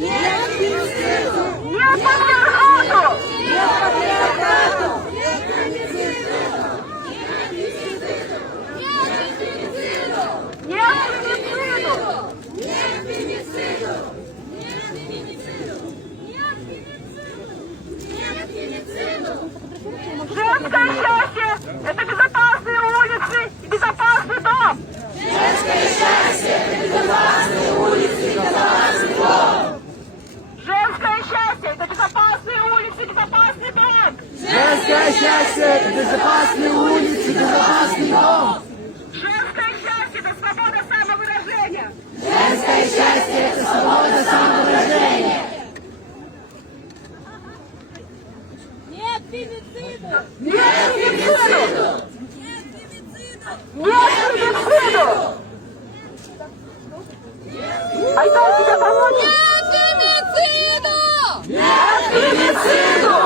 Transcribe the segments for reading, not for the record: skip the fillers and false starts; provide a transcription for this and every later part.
Нет фемициду! Нет патриархату! Нет патриархату! Нет фемициду! Нет фемициду! Нет фемициду! Женское счастье – это безопасные улицы и безопасный дом! Женское счастье – это безопасные улицы и безопасный дом! Женское счастье – это безопасные улицы и безопасный дом! Женское счастье – это безопасные улицы и безопасный дом! Женское счастье – это свобода самовыражения! Женское счастье – это свобода самовыражения! Нет фемициду! Нет фемициду! Нет фемициду! Нет фемициду! А это у тебя помочь? Нет фемициду! Нет фемициду!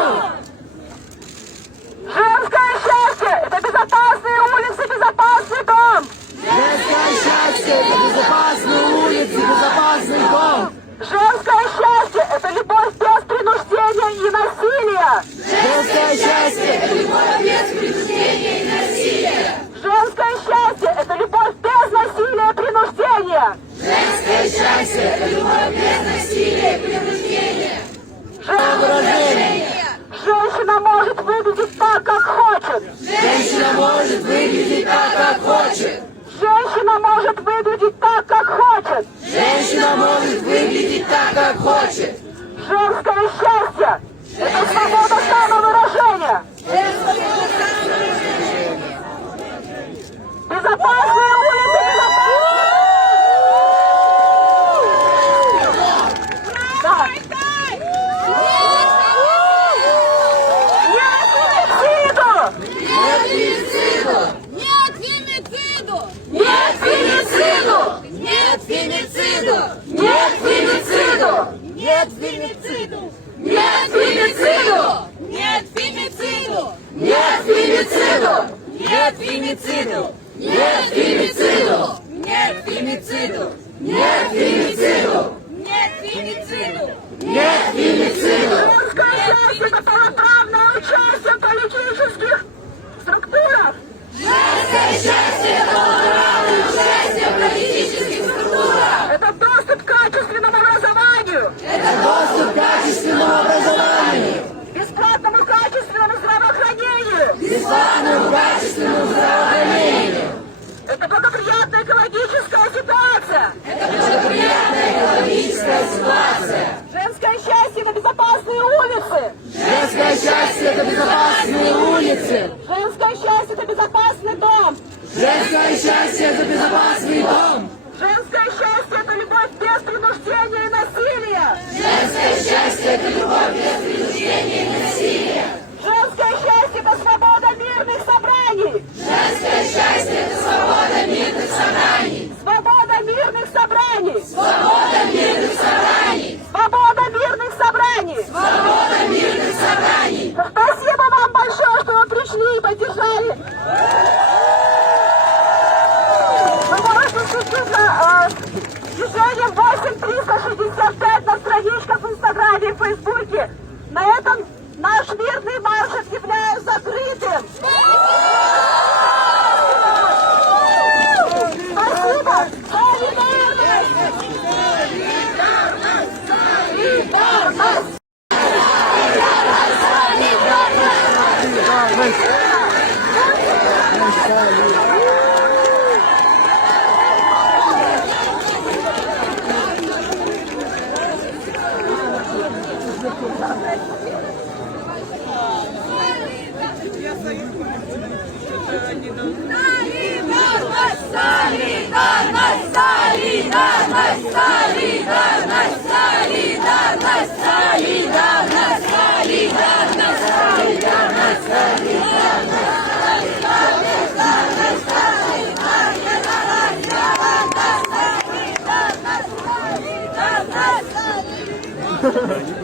Женское счастье – это безопасные улицы, безопасный дом! Женское счастье – это безопасные улицы и безопасный дом! Женское счастье – это любовь без принуждения и насилия! Женское счастье – это любовь без принуждения и насилия! Женское счастье – это любовь без насилия и принуждения! Женское счастье – это любовь без насилия и принуждения! Самовыражение! Женщина может выглядеть так, как хочет! Женщина может выглядеть так, как хочет! Женщина может выглядеть так, как хочет! Женщина может выглядеть так, как хочет! Женское счастье – это свобода самовыражения! Безопасные улицы, безопасные! Нет фемициду! Нет фемициду! Нет фемициду! Нет фемициду! Нет фемициду! Нет фемициду! Нет фемициду! Нет фемициду! Нет фемициду! Нет фемициду! Нет фемициду! Нет фемициду! Нет фемициду! Нет фемициду! Нет фемициду! Женское счастье – это полноправное участие в политических структурах! Женское счастье – это полноправное участие в политических структурах! Это доступ к качественному образованию! Это доступ к качественному образованию! Бесплатному качественному здравоохранению! Бесплатному качественному здравоохранению! Это благоприятная экологическая ситуация! Это благоприятная экологическая ситуация! Женское счастье – это безопасные улицы! Женское счастье – это безопасные улицы! Женское счастье – это безопасный дом! Женское счастье – это безопасный дом! Женское счастье – это любовь без принуждения и насилия! Женское счастье – это любовь без принуждения и насилия! Женское счастье – это свобода мирных собраний! Женское счастье – это свобода мирных собраний! Свобода мирных собраний! Свобода мирных собраний! Свобода мирных собраний! Свобода мирных собраний! Спасибо вам большое, что вы пришли и поддержали! Вы можете следить за движением 8365 на страничках в Инстаграме и Фейсбуке. На этом наш мирный марш объявляю закрытым. Спасибо! Солидарность! Солидарность! Солидарность! Солидарность! Солидарность! Солидарность! Солидарность! Солидарность! Солидарность! Солидарность!